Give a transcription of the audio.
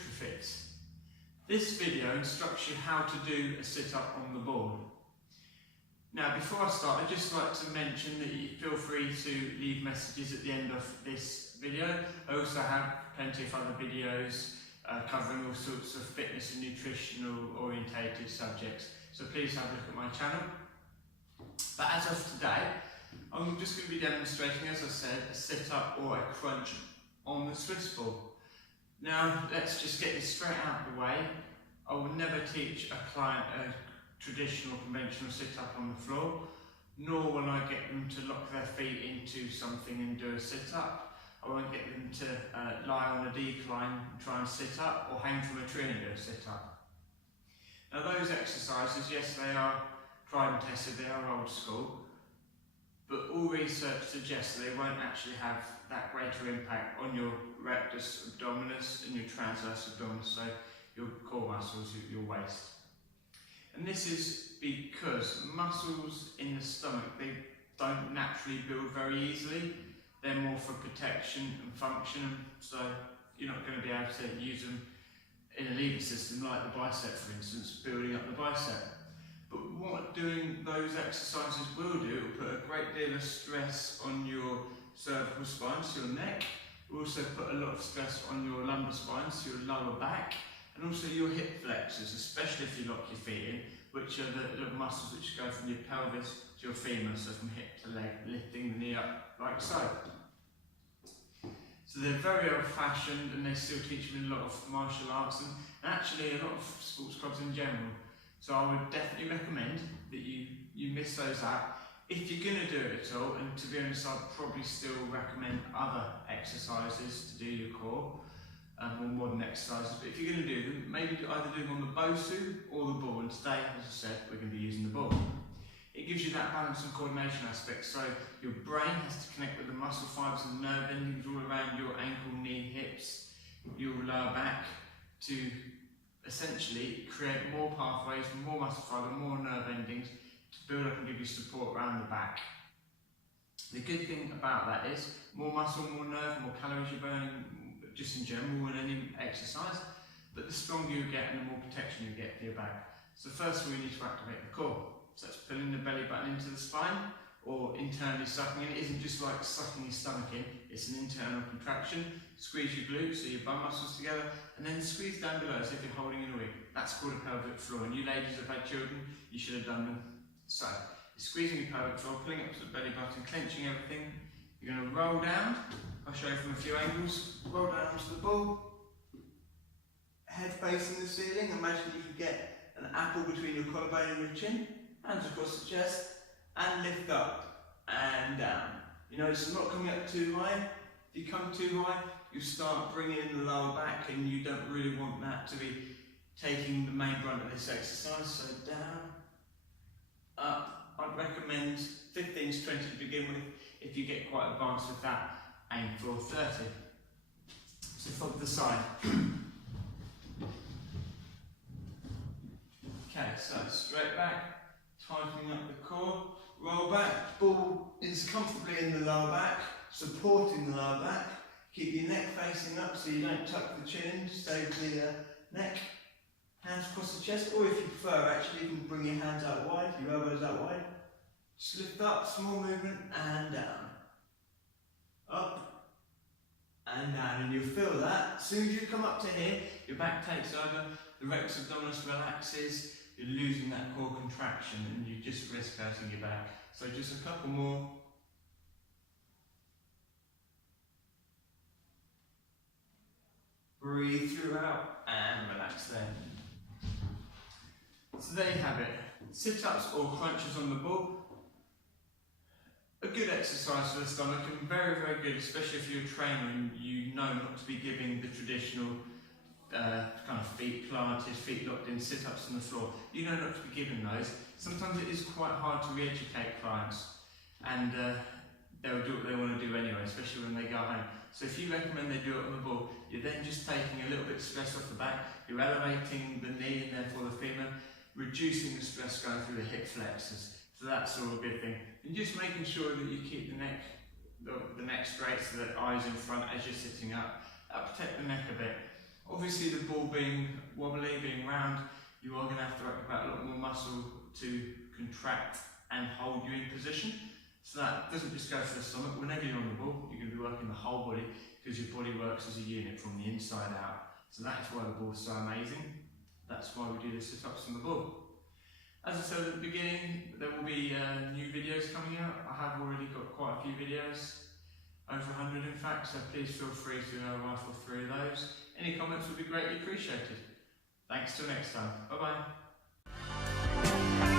NutriFit. This video instructs you how to do a sit-up on the board. Now before I start, I'd just like to mention that you feel free to leave messages at the end of this video. I also have plenty of other videos covering all sorts of fitness and nutritional orientated subjects, so please have a look at my channel. But as of today, I'm just going to be demonstrating, as I said, a sit-up or a crunch on the Swiss ball. Now let's just get this straight out of the way. I will never teach a client a traditional conventional sit-up on the floor, nor will I get them to lock their feet into something and do a sit-up. I won't get them to lie on a decline and try and sit up, or hang from a tree and do a sit-up. Now those exercises, yes, they are tried and tested, they are old school, but all research suggests that they won't actually have that greater impact on your rectus abdominis and your transverse abdominis, so your core muscles, your waist. And this is because muscles in the stomach, they don't naturally build very easily. They're more for protection and function, so you're not going to be able to use them in a lever system like the bicep, for instance, building up the bicep. But what doing those exercises will do, it will put a great deal of stress on your cervical spine, so your neck. It will also put a lot of stress on your lumbar spine, so your lower back, and also your hip flexors, especially if you lock your feet in, which are the little muscles which go from your pelvis to your femur, so from hip to leg, lifting the knee up like so. So they're very old-fashioned, and they still teach them in a lot of martial arts and actually a lot of sports clubs in general. So I would definitely recommend that you miss those out. If you're going to do it at all, and to be honest, I'd probably still recommend other exercises to do your core, more modern exercises, but if you're going to do them, maybe either do them on the BOSU or the ball, and today, as I said, we're going to be using the ball. It gives you that balance and coordination aspect, so your brain has to connect with the muscle fibres and nerve endings all around your ankle, knee, hips, your lower back, to essentially create more pathways, more muscle fibre, more nerve endings to build up and give you support around the back. The good thing about that is more muscle, more nerve, more calories you're burning, just in general, more than any exercise, but the stronger you get and the more protection you get for your back. So first we need to activate the core. So that's pulling the belly button into the spine, or internally sucking in. It isn't just like sucking your stomach in, it's an internal contraction. Squeeze your glutes, so your bum muscles together, and then squeeze down below as if you're holding in a wig. That's called a pelvic floor, and you ladies have had children, you should have done them. So, you're squeezing your pelvic floor, pulling up to the belly button, clenching everything. You're going to roll down. I'll show you from a few angles. Roll down onto the ball, head facing the ceiling. Imagine you could get an apple between your collarbone and your chin. Hands across the chest, and lift up and down. You notice I'm not coming up too high. If you come too high, you start bringing in the lower back, and you don't really want that to be taking the main brunt of this exercise. So down, up. I'd recommend 15 to 20 to begin with. If you get quite advanced with that, aim for 30. So from the side. Okay, so straight back. Tightening up the core, roll back, ball is comfortably in the lower back, supporting the lower back. Keep your neck facing up so you don't tuck the chin in, stay with the neck. Hands across the chest, or if you prefer, actually, you can bring your hands out wide, your elbows out wide. Just lift up, small movement, and down. Up, and down, and you'll feel that. As soon as you come up to here, your back takes over, the rectus abdominis relaxes, you're losing that core contraction, and you just risk hurting your back. So just a couple more. Breathe throughout and relax there. So there you have it. Sit-ups or crunches on the ball. A good exercise for the stomach, and very, very good, especially if you're a trainer and you know not to be giving the traditional kind of feet planted, feet locked in, sit-ups on the floor. You know not to be given those. Sometimes it is quite hard to re-educate clients, and they'll do what they want to do anyway, especially when they go home. So if you recommend they do it on the ball, you're then just taking a little bit of stress off the back, you're elevating the knee and therefore the femur, reducing the stress going through the hip flexors. So that's all a good thing. And just making sure that you keep the neck straight, so that eyes in front as you're sitting up. That'll protect the neck a bit. Obviously obviously the ball being wobbly, being round, you are going to have to activate a lot more muscle to contract and hold you in position. So that doesn't just go to the stomach. Whenever you're on the ball, you're going to be working the whole body because your body works as a unit from the inside out. So that is why the ball is so amazing. That's why we do the sit-ups on the ball. As I said at the beginning, there will be new videos coming out. I have already got quite a few videos, over 100 in fact, so please feel free to rifle through those. Any comments would be greatly appreciated. Thanks till next time. Bye bye.